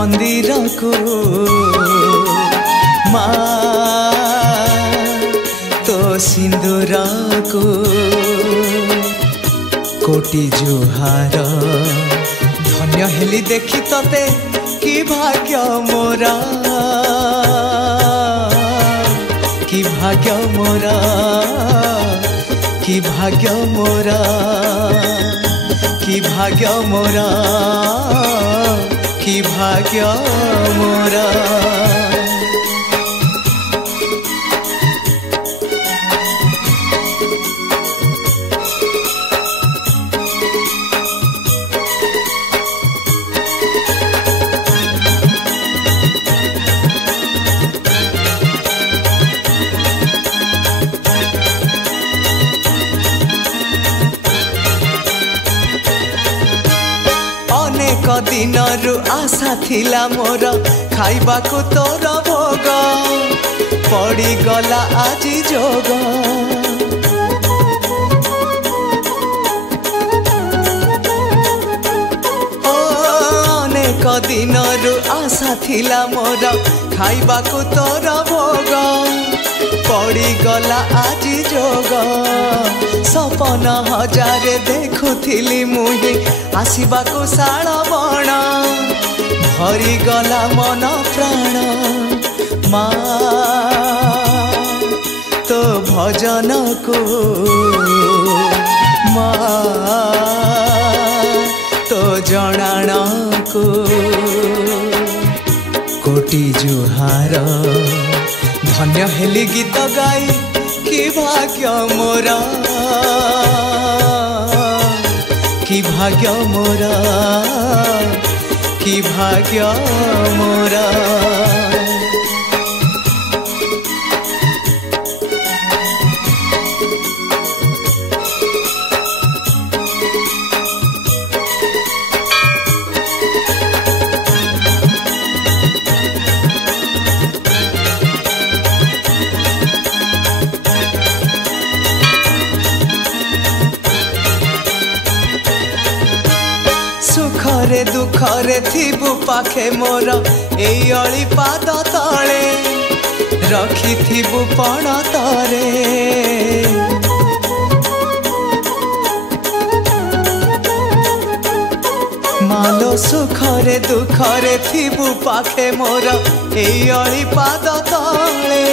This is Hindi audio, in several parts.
मंदिर को माँ तो सिंदूर को कोटि जुहार धन्य हेली देखी तते कि भाग्य मोरा कि भाग्य मोरा कि भाग्य मोरा कि भाग्य मोरा कि भाग्य मोरा। दिनरु आशा थिला मोर खाइबा को तोर भोग पड़ी गला आजी जोग अनेक दिनरु आशा थिला मोर खाइबा को तोर भोग पड़ी गला आजी जोग सपन हजार देखुथिली मुही आसवा को शाल बण भरी गला मन प्राण माँ तो भजन को माँ तो जनाण को कोटि जुहार धन्य हेली गीत गाई कि भाग्य मोरा कि भाग्य मोरा कि भाग्य मोरा। सुखरे दुखरे थिबु पाखे मोर एई अली पाद तले रखी थिबु पण तरे मालो सुखरे दुखरे थिबु पाखे मोर एई अली पाद तले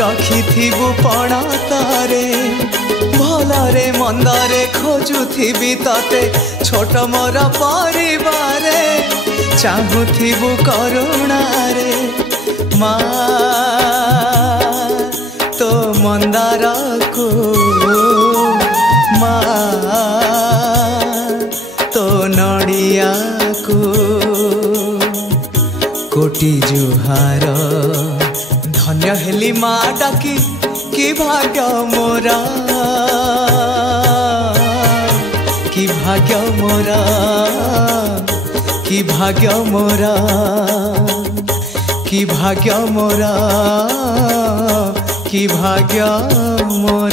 रखी थिबु पण तरे भलरे मंदरे खोजुथिबी तते छोट मोर परिवार चाहूथिबु करुणारे माँ तो मंदार को माँ तो नड़िया को कोटि जुहार धन्य हेली माँ डाकी कि भाग्य मोरा कि भाग्य मोरा कि भाग्य मोरा कि भाग्य मोरा कि भाग्य मोरा।